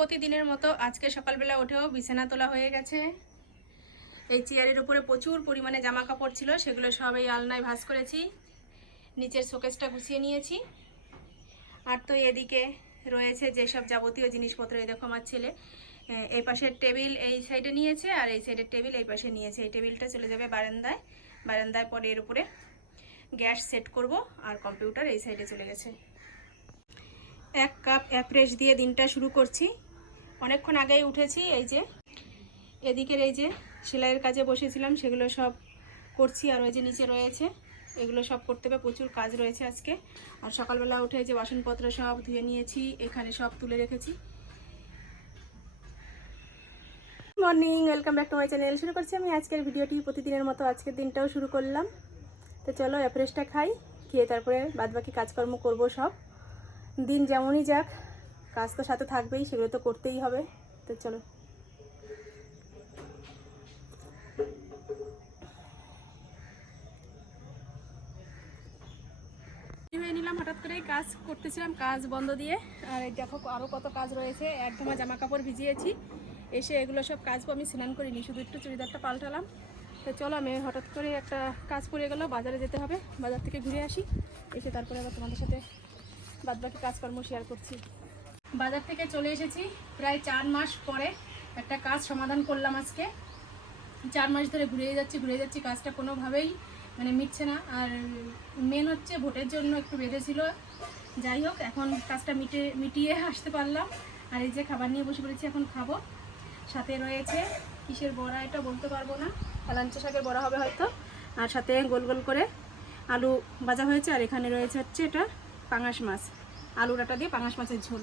প্রতিদিনের মতো আজকে সকালবেলা উঠেও বিছানা তোলা হয়ে গেছে। এই চেয়ারের উপরে প্রচুর পরিমাণে জামা কাপড় ছিল, সেগুলো সব এই আলনায় ভাঁজ করেছি। নিচের শোকেসটা গুছিয়ে নিয়েছি। আর তো এদিকে রয়েছে যেসব যাবতীয় জিনিসপত্র, এই দেখো আমার ছেলে এই পাশের টেবিল এই সাইডে নিয়েছে, আর এই সাইডের টেবিল এই পাশে নিয়েছে। এই টেবিলটা চলে যাবে বারান্দায়। বারান্দায় পরে এর উপরে গ্যাস সেট করব, আর কম্পিউটার এই সাইডে চলে গেছে। এক কাপ অ্যাপ্রেশ দিয়ে দিনটা শুরু করছি। অনেকক্ষণ আগেই উঠেছি, এই যে এদিকের এই যে সেলাইয়ের কাজে বসেছিলাম, সেগুলো সব করছি আর ওই যে নিচে রয়েছে, এগুলো সব করতে হবে, প্রচুর কাজ রয়েছে আজকে। আর সকালবেলা উঠে যে বাসনপত্র সব ধুয়ে নিয়েছি, এখানে সব তুলে রেখেছি। Morning welcome back to my channel শুরু করছি আমি আজকের ভিডিওটি, প্রতিদিনের মতো আজকের দিনটাও শুরু করলাম। তো চলো অ্যাপ্রেসটা খাই, খেয়ে তারপরে বাদবাকি কাজকর্ম করব সব। দিন যেমনই যাক কাজ তো সাথে থাকবেই, সেগুলো তো করতেই হবে। তো চলো। হয়ে নিলাম, হঠাৎ করে কাজ করতেছিলাম, কাজ বন্ধ দিয়ে। আর দেখো আরও কত কাজ রয়েছে একদমা জামা কাপড় ভিজিয়েছি। এসে এগুলো সব কাজ আমি স্নান করিনি, শুধু একটু চুড়িদারটা পাল্টালাম। তো চলো আমি হঠাৎ করে একটা কাজ পড়ে গেল, বাজারে যেতে হবে, বাজার থেকে ঘুরে আসি। এসে তারপরে আবার তোমাদের সাথে বাদবাকি কাজকর্ম শেয়ার করছি। বাজার থেকে চলে এসেছি। প্রায় চার মাস পরে একটা কাজ সমাধান করলাম আজকে। চার মাস ধরে ঘুরে যাচ্ছি ঘুরে যাচ্ছি, কাজটা কোনোভাবেই মানে মিটছে না। আর মেন হচ্ছে ভোটের জন্য একটু বেঁধেছিল। যাই হোক, এখন কাজটা মিটে, মিটিয়ে আসতে পারলাম। আর এই যে খাবার নিয়ে বসে পড়েছি, এখন খাব। সাথে রয়েছে কিসের বড়া এটা বলতে পারব না। পালাঞ্চা শাকের বড়া হবে হয়তো। আর সাথে গোল গোল করে আলু ভাজা হয়েছে। আর এখানে রয়েছে হচ্ছে এটা পাঙাশ মাছ। আলু ডাটা দিয়ে পাঙাশ মাছের ঝোল।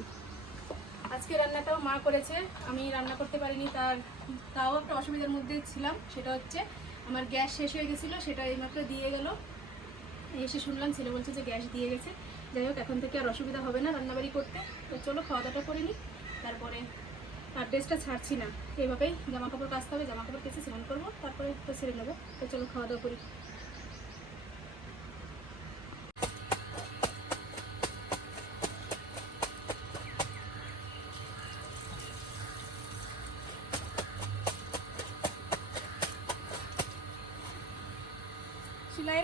আজকে রান্নাটাও মা করেছে। আমি রান্না করতে পারিনি, তার, তাও একটা অসুবিধার মধ্যে ছিলাম, সেটা হচ্ছে আমার গ্যাস শেষ হয়ে গেছিল, সেটা এইমাত্র দিয়ে গেল। এসে শুনলাম, ছেলে বলছে যে গ্যাস দিয়ে গেছে। যাই হোক, এখন থেকে আর অসুবিধা হবে না রান্নাবাড়ি করতে। তো চলো খাওয়া দাওয়াটা করে নিই, তারপরে আর ড্রেসটা ছাড়ছি না। এইভাবেই জামা কাপড় কাচতে হবে জামা কাপড় কেসে স্নান করব, তারপরে তো ছেড়ে নেব। তো চলো খাওয়া দাওয়া করি।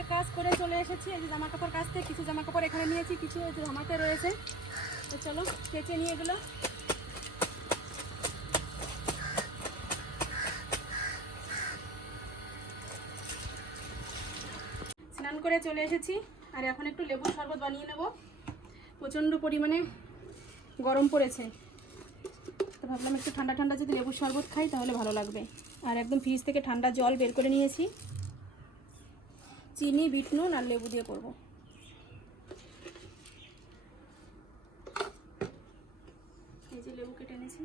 সেলাইয়ের কাজ করে চলে এসেছি। এই যে জামা কাপড় কাচতে, কিছু জামা কাপড় এখানে নিয়েছি, কিছু এই রয়েছে। তো চলো, কেচে নিয়ে এগুলো। স্নান করে চলে এসেছি। আর এখন একটু লেবুর শরবত বানিয়ে নেব। প্রচণ্ড পরিমাণে গরম পড়েছে। তো ভাবলাম একটু ঠান্ডা ঠান্ডা যদি লেবুর শরবত খাই, তাহলে ভালো লাগবে। আর একদম ফ্রিজ থেকে ঠান্ডা জল বের করে নিয়েছি। চিনি, বিট নুন আর লেবু দিয়ে করব। এই লেবু কেটে এনেছি।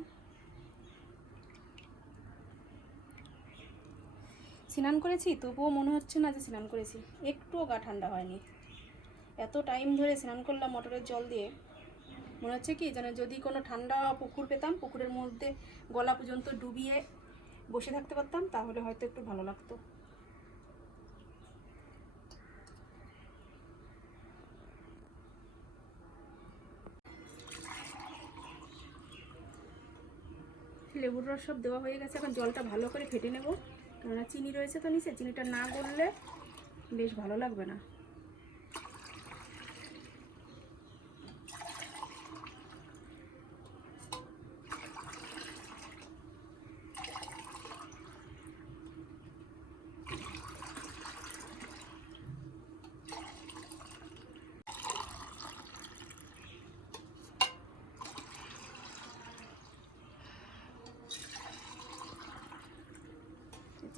স্নান করেছি, তবুও মনে হচ্ছে না যে স্নান করেছি। একটুও গা ঠান্ডা হয়নি। এত টাইম ধরে স্নান করলাম মোটরের জল দিয়ে। মনে হচ্ছে কি যেন যদি কোনো ঠান্ডা পুকুর পেতাম, পুকুরের মধ্যে গলা পর্যন্ত ডুবিয়ে বসে থাকতে পারতাম, তাহলে হয়তো একটু ভালো লাগতো। লেবুর রস সব দেওয়া হয়ে গেছে। এখন জলটা ভালো করে ফেটে নেব। কেননা চিনি রয়েছে তো নিচে, চিনিটা না গললে বেশ ভালো লাগবে না।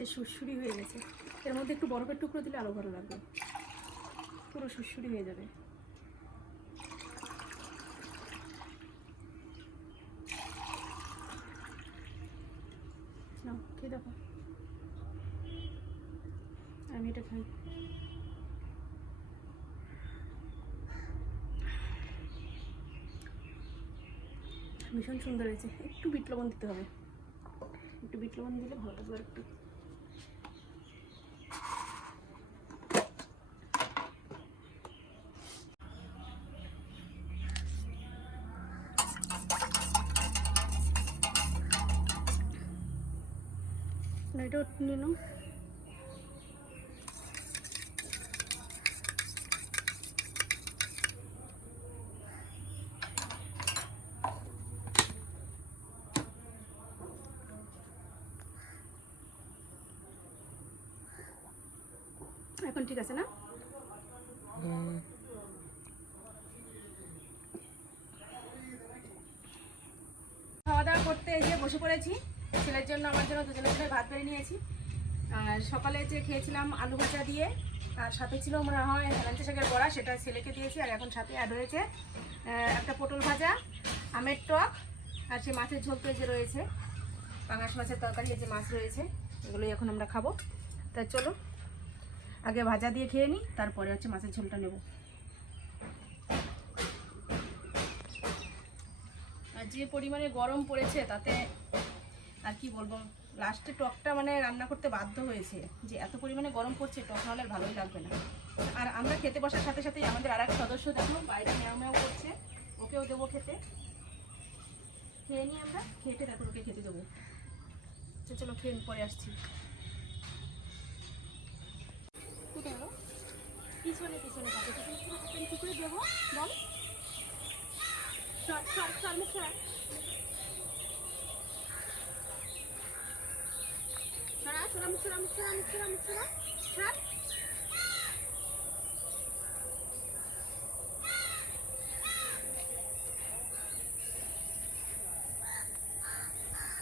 যে সুরসুরি হয়ে গেছে, এর মধ্যে একটু বরফের টুকরো দিলে আরও ভালো লাগবে। পুরো সুরসুরি হয়ে যাবে। নাও, খেয়ে দেখো। আমি এটা খাই। ভীষণ সুন্দর হয়েছে। একটু বিট লবণ দিতে হবে। একটু বিট লবণ দিলে ভালো লাগবে একটু এটাও নিয়ে এখন ঠিক আছে না? খাওয়া দাওয়া করতে এসে বসে পড়েছি। ছেলের জন্য, আমার জন্য দুজনের জন্য ভাত বেড়ে নিয়েছি। আর সকালে যে খেয়েছিলাম আলু ভাজা দিয়ে আর সাথে ছিল মনে হয় হেলাঞ্চি শাকের বড়া, সেটা ছেলেকে দিয়েছি, আর এখন সাথে অ্যাড হয়েছে একটা পটল ভাজা, আমের টক, আর সে মাছের ঝোল তো যে রয়েছে। পাঙাশ মাছের তরকারি যে মাছ রয়েছে, এগুলোই এখন আমরা খাব। তাই চলো, আগে ভাজা দিয়ে খেয়ে নিই তারপরে হচ্ছে মাছের ঝোলটা নেব। আর যে পরিমাণে গরম পড়েছে, তাতে আর কি বলব লাস্টে টকটা মানে রান্না করতে বাধ্য হয়েছে, যে এত পরিমাণে গরম পড়ছে, টক নাহলে ভালোই লাগবে না। আর আমরা খেতে বসার সাথে সাথেই আমাদের আর এক সদস্য দেখো, বাইরে ম্যাও ম্যাও করছে, ওকেও দেবো খেতে। খেয়ে নিই আমরা? খেটে তারপর ওকে খেতে দেবো। চলো খেয়ে পরে আসছি? পিছনে পিছনে থাকে পিছনে করে দেবো? বল। সর সর সর মুখ সরা সরা মুখ সরা মুখ সরা মুখ সরা মুখ সরা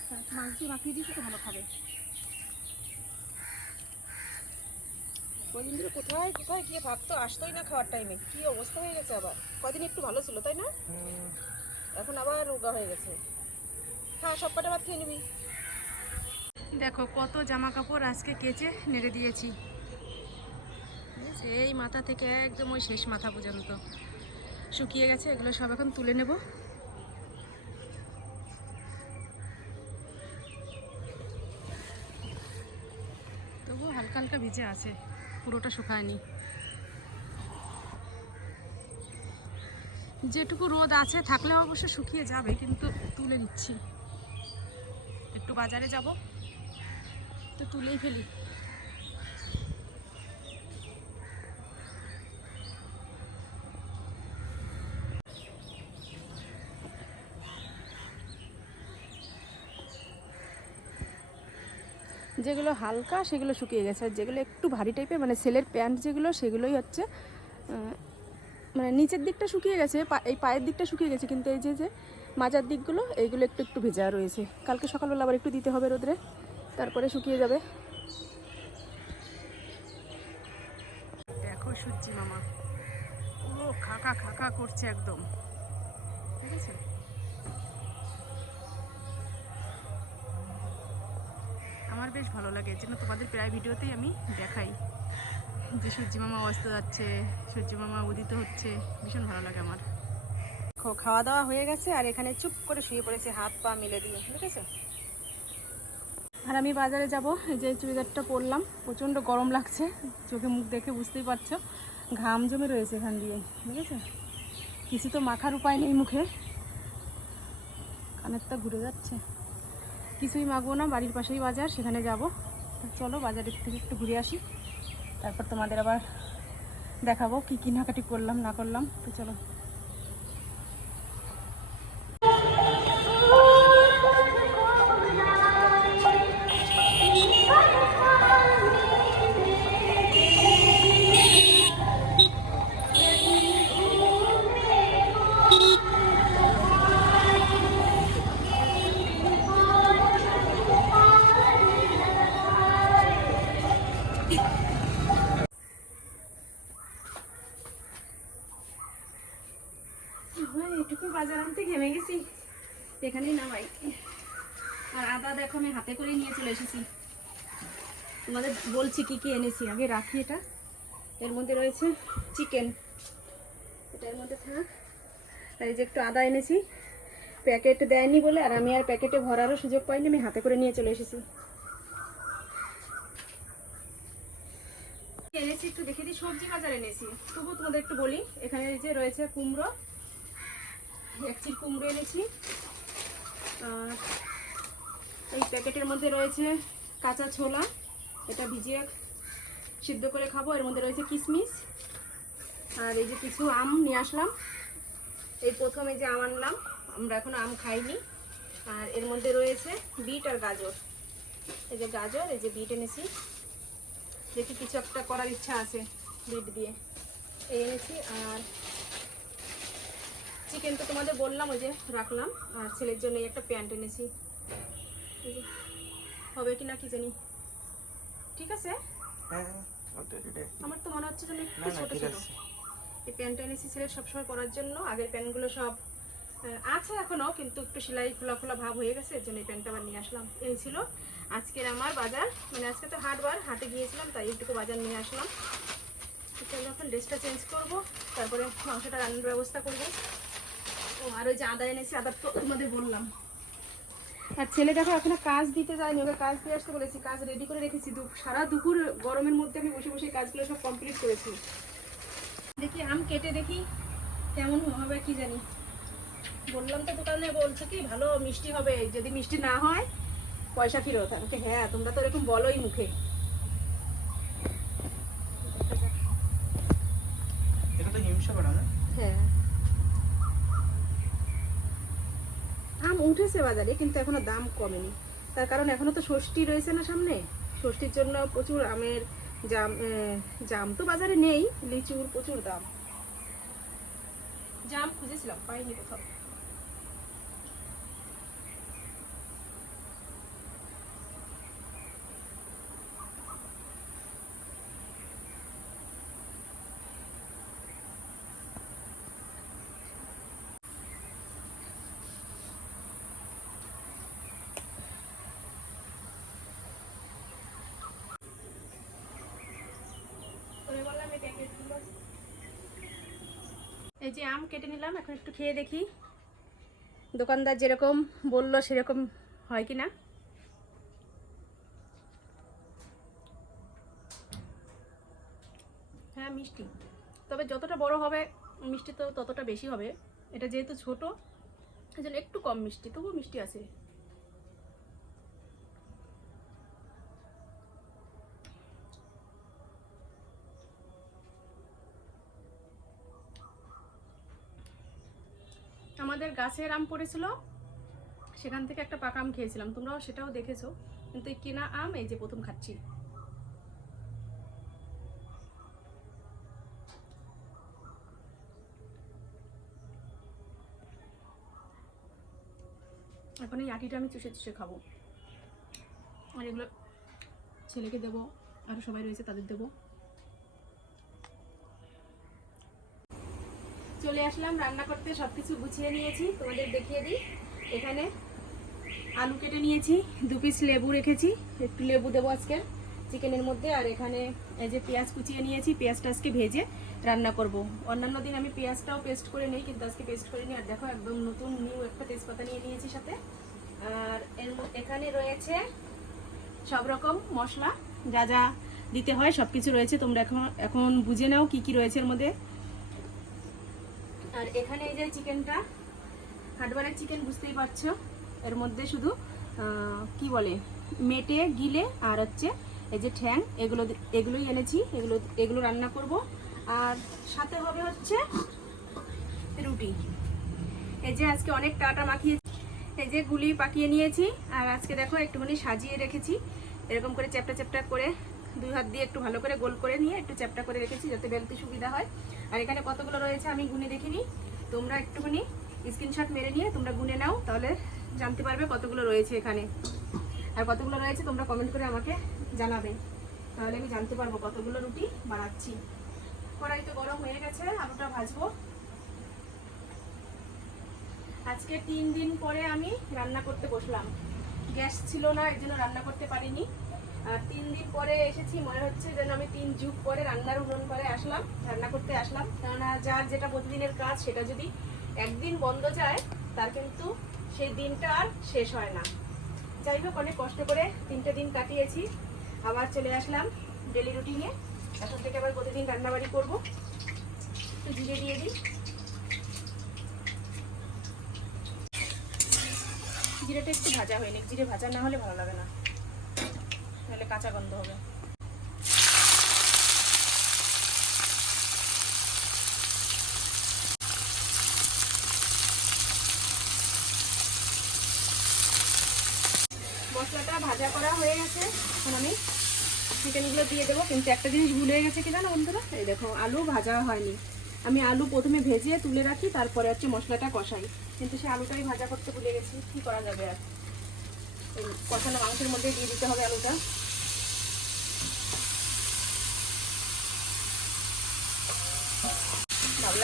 সর মাছ দিয়ে মাখিয়ে দিয়েছি তো ভালো খাবে। কদিন ধরে কোথায় কোথায় গিয়ে ভাবতো আসতোই না খাওয়ার টাইমে কি অবস্থা হয়ে গেছে আবার? কদিন একটু ভালো ছিল তাই না? এখন আবার রোগা হয়ে গেছে। হ্যাঁ সব কটা ভাত খেয়ে নিবি। দেখো কত জামা কাপড় আজকে কেচে নেড়ে দিয়েছি। এই মাথা থেকে একদম ওই শেষ মাথা পর্যন্ত। শুকিয়ে গেছে, এগুলো সব এখন তুলে নেব। তবুও হালকা হালকা ভিজে আছে, পুরোটা শুকায়নি। যেটুকু রোদ আছে থাকলে অবশ্য শুকিয়ে যাবে, কিন্তু তুলে নিচ্ছি। একটু বাজারে যাব। তো তুলেই ফেলি। যেগুলো হালকা, সেগুলো শুকিয়ে গেছে। আর যেগুলো একটু ভারী টাইপের মানে সেলের প্যান্ট যেগুলো, সেগুলোই হচ্ছে মানে নিচের দিকটা শুকিয়ে গেছে এই পায়ের দিকটা শুকিয়ে গেছে, কিন্তু এই যে যে মাজার দিকগুলো, এইগুলো একটু একটু ভেজা রয়েছে। কালকে সকালবেলা আবার একটু দিতে হবে রোদ্রে। তারপরে শুকিয়ে যাবে। দেখো সূর্যি মামা। পুরো খাকা খাকা করছে একদম। ঠিক আছে? আমার বেশ ভালো লাগে এর জন্য তোমাদের প্রায় ভিডিওতেই আমি দেখাই যে সূর্যি মামা অস্ত যাচ্ছে সূর্যি মামা উদিত হচ্ছে ভীষণ ভালো লাগে আমার। খো- খাওয়া দাওয়া হয়ে গেছে আর এখানে চুপ করে শুয়ে পড়েছে হাত পা মিলে দিয়ে ঠিক আছে? আর আমি বাজারে যাব। এই যে চুড়িদারটা পরলাম, প্রচণ্ড গরম লাগছে, চোখে মুখ দেখে বুঝতেই পারছ। ঘাম জমে রয়েছে এখান দিয়ে ঠিক আছে কিছু তো মাখার উপায় নেই মুখে। কানেরটা ঘুরে যাচ্ছে। কিছুই মাখবো না, বাড়ির পাশেই বাজার, সেখানে যাব। চলো বাজারের থেকে একটু ঘুরে আসি। তারপর তোমাদের আবার দেখাবো কি কেনাকাটি করলাম, না করলাম। তো চলো। বলছি কি কি এনেছি? আগে রাখি এটা। এর মধ্যে রয়েছে চিকেন এটার মধ্যে থাক। আর এই যে একটু আদা এনেছি। প্যাকেট দেয়নি বলে আর আমি আর প্যাকেটে ভরারও সুযোগ পাইনি, আমি হাতে করে নিয়ে চলে এসেছি। এনেছি একটু দেখে দিই, সবজি বাজার এনেছি। তবু তোমাদের একটু বলি, এখানে এই যে রয়েছে কুমড়ো। এক চির কুমড়ো এনেছি। আর এই প্যাকেটের মধ্যে রয়েছে কাঁচা ছোলা। এটা ভিজিয়ে সিদ্ধ করে খাব। এর মধ্যে রয়েছে কিশমিশ আর এই যে কিছু আম নিয়ে আসলাম। এই প্রথম যে আম আনলাম, আমরা এখনও আম খাইনি। আর এর মধ্যে রয়েছে বিট আর গাজর। এই যে গাজর, এই যে বিট এনেছি। দেখি কিছু একটা করার ইচ্ছা আছে বিট দিয়ে। এই এনেছি, আর চিকেন তো তোমাদের বললাম, ওই যে রাখলাম। আর ছেলের জন্য একটা প্যান্ট এনেছি। হবে কি না কি জানি। ঠিক আছে? হ্যাঁ হ্যাঁ, আমার তো মনে হচ্ছে যেন একটু ছোট ছোট এই প্যান্টটা এনেছি ছেলের সবসময় পরার জন্য। আগের প্যান্টগুলো সব আছে এখনও কিন্তু একটু সেলাই খোলা খোলা ভাব হয়ে গেছে এর জন্য এই প্যান্টটা আবার নিয়ে আসলাম। এই ছিল আজকের আমার বাজার। মানে আজকে তো হাটবার হাটে গিয়েছিলাম তাই একটু বাজার নিয়ে আসলাম। চলো এখন ড্রেসটা চেঞ্জ করব তারপরে মাংসটা রান্নার ব্যবস্থা করব। ও আর ওই যে আদা এনেছি আদা তো তোমাদের বললাম। আর ছেলে দেখো এখনও কাজ দিতে যায়নি ওকে কাজ দিয়ে আসতে বলেছি কাজ রেডি করে রেখেছি। সারা দুপুর গরমের মধ্যে আমি বসে বসে কাজগুলো সব কমপ্লিট করেছি। দেখি আম কেটে দেখি কেমন হবে কি জানি। বললাম তো দোকানে বলছে কি ভালো মিষ্টি হবে যদি মিষ্টি না হয় পয়সা ফেরত। আমাকে হ্যাঁ তোমরা তো এরকম বলোই মুখে। হ্যাঁ। উঠেছে বাজারে, কিন্তু এখনও দাম কমেনি। তার কারণ এখনও তো ষষ্ঠী রয়েছে না সামনে। ষষ্ঠীর জন্য প্রচুর আমের জাম জাম তো বাজারে নেই, লিচুর প্রচুর দাম। জাম খুঁজেছিলাম, পাইনি কোথাও তোরে বললাম এই প্যাকেটগুলো এই যে আম কেটে নিলাম, এখন একটু খেয়ে দেখি। দোকানদার যেরকম বলল, সেরকম হয় কি না হ্যাঁ মিষ্টি। তবে যতটা বড় হবে মিষ্টি, তো ততটা বেশি হবে। এটা যেহেতু ছোট এই জন্য একটু কম মিষ্টি, তবুও মিষ্টি আছে। গাছের আম পড়েছিল, সেখান থেকে একটা পাকা আম খেয়েছিলাম। তোমরাও সেটাও দেখেছ, কিন্তু এই কেনা আম এই যে প্রথম খাচ্ছি। এখন এই আটিটা আমি চুষে চুষে খাব। আর এগুলো ছেলেকে দেবো আরও সবাই রয়েছে তাদের দেবো। চলে আসলাম, রান্না করতে সব কিছু গুছিয়ে নিয়েছি, তোমাদের দেখিয়ে দিই। এখানে আলু কেটে নিয়েছি, দু পিস লেবু রেখেছি, একটু লেবু দেবো আজকে চিকেনের মধ্যে, আর এখানে এই যে পেঁয়াজ কুচিয়ে নিয়েছি, পেঁয়াজটা আজকে ভেজে রান্না করব। অন্যান্য দিন আমি পেঁয়াজটাও পেস্ট করে নিই, কিন্তু আজকে পেস্ট করে নিই আর দেখো একদম নতুন নিউ একটা তেজপাতা নিয়ে নিয়েছি সাথে। আর এর এখানে রয়েছে সব রকম মশলা, যা যা দিতে হয় সব কিছু রয়েছে, তোমরা এখন এখন বুঝে নাও কি কি রয়েছে এর মধ্যে। আর এখানে এই যে চিকেনটা, হাটবারের চিকেন বুঝতেই পারছ। এর মধ্যে শুধু কি বলে, মেটে, গিলে আর হচ্ছে এই যে ঠ্যাং, এগুলো এগুলোই এনেছি, এগুলো এগুলো রান্না করব। আর সাথে হবে হচ্ছে রুটি। এই যে আজকে অনেক টাটা মাখিয়ে এই যে গুলি পাকিয়ে নিয়েছি, আর আজকে দেখো একটুখানি সাজিয়ে রেখেছি। এরকম করে চ্যাপটা চ্যাপটা করে দুই হাত দিয়ে একটু ভালো করে গোল করে নিয়ে একটু চ্যাপটা করে রেখেছি যাতে বেলতে সুবিধা হয়। আর এখানে কতগুলো রয়েছে আমি গুনে দেখিনি। তোমরা একটুখানি স্ক্রিনশট মেরে নিয়ে তোমরা গুনে নাও, তাহলে জানতে পারবে কতগুলো রয়েছে এখানে। আর কতগুলো রয়েছে তোমরা কমেন্ট করে আমাকে জানাবে। তাহলে আমি জানতে পারব কতগুলো রুটি বানাচ্ছি। কড়াই তো গরম হয়ে গেছে, আলুটা ভাজবো। আজকে তিন দিন পরে আমি রান্না করতে বসলাম। গ্যাস ছিল না, এর জন্য রান্না করতে পারিনি। তিন দিন পরে এসেছি, মনে হচ্ছে যেন আমি তিন যুগ পরে রান্নার উনুন করে আসলাম, রান্না করতে আসলাম। কেননা যার যেটা প্রতিদিনের কাজ, সেটা যদি একদিন বন্ধ যায়, তার কিন্তু সেই দিনটা আর শেষ হয় না। যাই হোক, অনেক কষ্ট করে তিনটে দিন কাটিয়েছি। আবার চলে আসলাম ডেলি রুটিনে এখন থেকে আবার প্রতিদিন রান্নাবাড়ি করব। একটু জিরে দিয়ে দিই। জিরেটা একটু ভাজা হয়নি। জিরে ভাজা না হলে ভালো লাগে না। কাঁচা গন্ধ হবে। মশলাটা ভাজা করা হয়ে গেছে। এখন আমি চিকেনগুলো দিয়ে দেবো, কিন্তু একটা জিনিস ভুলে গেছে কি জানো বন্ধুরা? এই দেখো, আলু ভাজা হয়নি। আমি আলু প্রথমে ভেজে তুলে রাখি, তারপরে হচ্ছে মশলাটা কষাই। কিন্তু সে আলুটাই ভাজা করতে ভুলে গেছি, কি করা যাবে আর? কষানো মাংসের মধ্যে দিয়ে দিতে হবে আলুটা।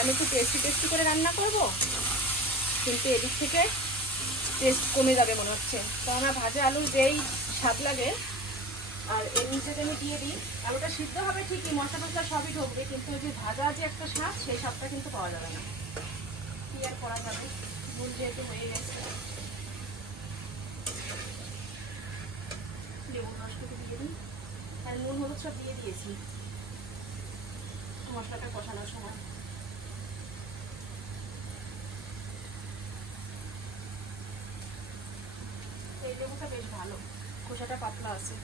ভাবলাম একটু টেস্টি টেস্টি করে রান্না করব? কিন্তু এদিক থেকে টেস্ট কমে যাবে মনে হচ্ছে। তো আমার ভাজা আলু যেই স্বাদ লাগে, আর এর নিচে আমি দিয়ে দিই। আলুটা সিদ্ধ হবে ঠিকই, মশলা টসলা সবই ঢুকবে, কিন্তু ওই যে ভাজা যে একটা স্বাদ, সেই স্বাদটা কিন্তু পাওয়া যাবে না। কি আর করা যাবে? ভুল যেহেতু হয়ে গেছে। লেবুর রসটুকু দিয়ে দিই। আর নুন হলুদ সব দিয়ে দিয়েছি। মশলাটা কষানোর সময়। এই লেবুটা বেশ ভালো খোসাটা পাতলা আছে।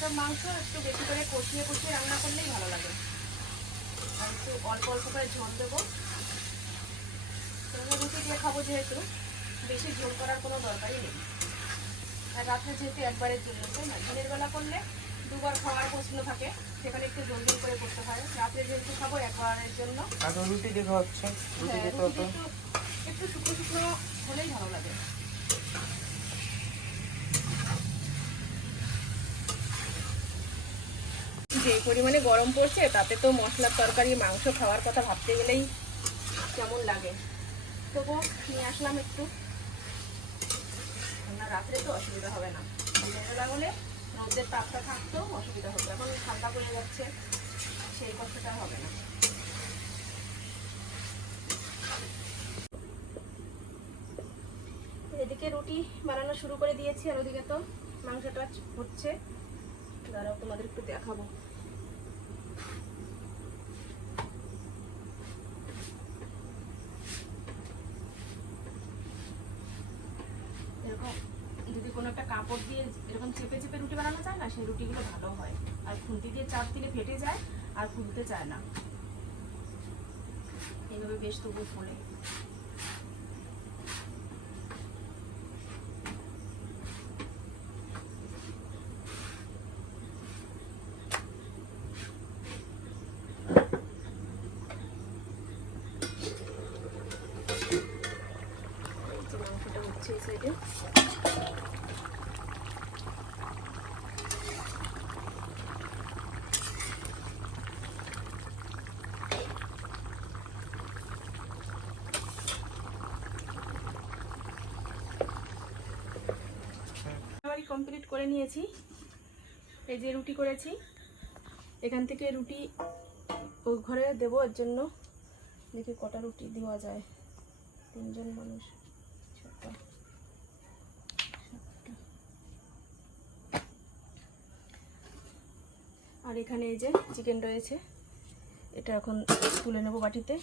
এসব মাংস একটু বেশি করে কষিয়ে কষিয়ে রান্না করলেই ভালো লাগে। আর একটু অল্প অল্প করে ঝোল দেবো। রুটি দিয়ে খাব যেহেতু বেশি ঝোল করার কোনো দরকারই নেই। আর রাত্রে যেহেতু একবারের জন্য তাই না দিনের বেলা করলে দুবার খাওয়ার প্রশ্ন থাকে সেখানে একটু জলদি করে করতে হয়। রাত্রে যেহেতু খাব একবারের জন্য। রুটি দেখা হচ্ছে? রুটি হ্যাঁ, একটু শুকনো শুকনো হলেই ভালো লাগে। যে পরিমাণে গরম পড়ছে, তাতে তো মশলার তরকারি, মাংস খাওয়ার কথা ভাবতে গেলেই কেমন লাগে। তবু নিয়ে আসলাম একটু। না রাত্রে তো অসুবিধা হবে না। বেলা হলে রোদের তাপটা থাকতো অসুবিধা হতো। এখন ঠান্ডা পড়ে যাচ্ছে, সেই কষ্টটা হবে না। এদিকে রুটি বানানো শুরু করে দিয়েছি, আর ওদিকে তো মাংসটা হচ্ছে। দাঁড়াও, তোমাদের একটু দেখাবো এরকম যদি কোনো একটা কাপড় দিয়ে এরকম চেপে চেপে রুটি বানানো যায় না? সেই রুটিগুলো ভালো হয়। আর খুন্তি দিয়ে চাপ দিলে ফেটে যায় আর ফুলতে চায় না। এইভাবে বেশ তবু ফুলে এই যে মাংসটা হচ্ছে এই সাইডে বাড়ি কমপ্লিট করে নিয়েছি। এই যে রুটি করেছি। এখান থেকে রুটি ওই ঘরে দেবো, এর জন্য দেখি কটা রুটি দেওয়া যায়। তিনজন মানুষ সাতটা। আর এখানে এই যে চিকেন রয়েছে, এটা এখন তুলে নেব বাটিতে।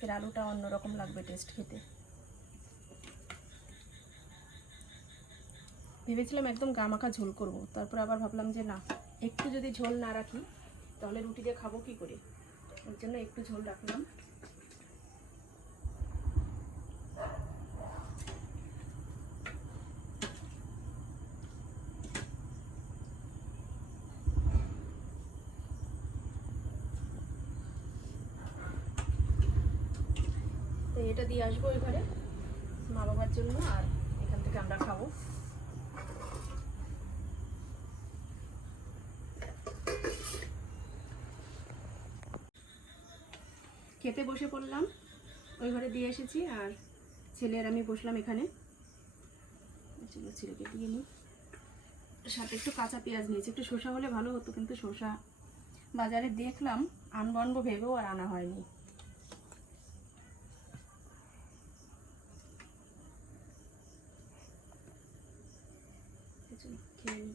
আজকের আলুটা অন্যরকম লাগবে টেস্ট খেতে। ভেবেছিলাম একদম গামাখা ঝোল করব, তারপর আবার ভাবলাম যে না, একটু যদি ঝোল না রাখি, তাহলে রুটি দিয়ে খাব কি করে? ওর জন্য একটু ঝোল রাখলাম। এটা দিয়ে আসব ওই ঘরে মা বাবার জন্য, আর এখান থেকে আমরা খাব। খেতে বসে পড়লাম, ওই ঘরে দিয়ে এসেছি, আর ছেলের আমি বসলাম এখানে। ছেলেকে দিয়ে নিই। সাথে একটু কাঁচা পেঁয়াজ নিয়েছি, একটু শসা হলে ভালো হতো, কিন্তু শসা বাজারে দেখলাম আনব আনব ভেবেও আর আনা হয়নি চলো, খেয়ে নিই।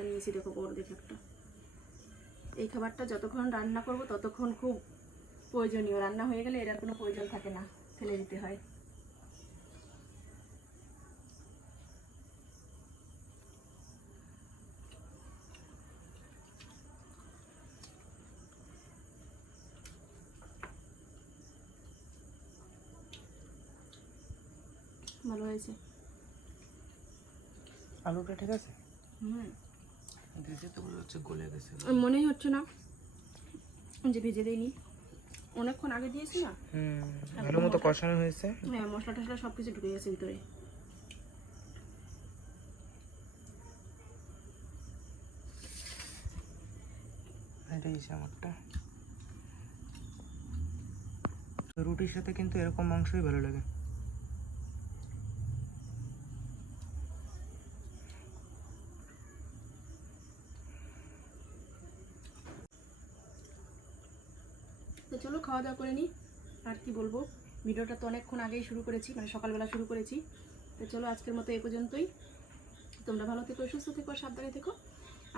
তেজপাতা নিয়েছি দেখো বড় দেখে একটা। এই খাবারটা যতক্ষণ রান্না করব ততক্ষণ খুব প্রয়োজনীয়। রান্না হয়ে গেলে এটার কোনো প্রয়োজন থাকে না ফেলে দিতে হয়। ভালো হয়েছে? আলুটা ঠিক আছে? হুম। তো মনে হচ্ছে গলে গেছে মনেই হচ্ছে না যে ভেজে দিইনি অনেকক্ষণ আগে দিয়েছি না? হুম ভালো মতো কষানো হয়েছে। হ্যাঁ মশলা টশলা সব কিছু ঢুকে গেছে ভিতরে। এটাই আমারটা। রুটির সাথে কিন্তু এরকম মাংসই ভালো লাগে তো চলো খাওয়া দাওয়া করে নিই আর কি বলব, ভিডিওটা তো অনেকক্ষণ আগেই শুরু করেছি মানে সকালবেলা শুরু করেছি। তো চলো আজকের মতো এই পর্যন্তই। তোমরা ভালো থেকো, সুস্থ থেকো, সাবধানে থেকো।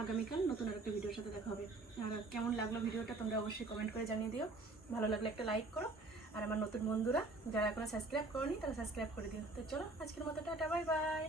আগামীকাল নতুন আর একটা ভিডিওর সাথে দেখা হবে। আর কেমন লাগল ভিডিওটা তোমরা অবশ্যই কমেন্ট করে জানিয়ে দিও। ভালো লাগলে একটা লাইক করো। আর আমার নতুন বন্ধুরা, যারা এখনও সাবস্ক্রাইব করনি, তারা সাবস্ক্রাইব করে দিও। তো চলো আজকের মতো টাটা বাই বাই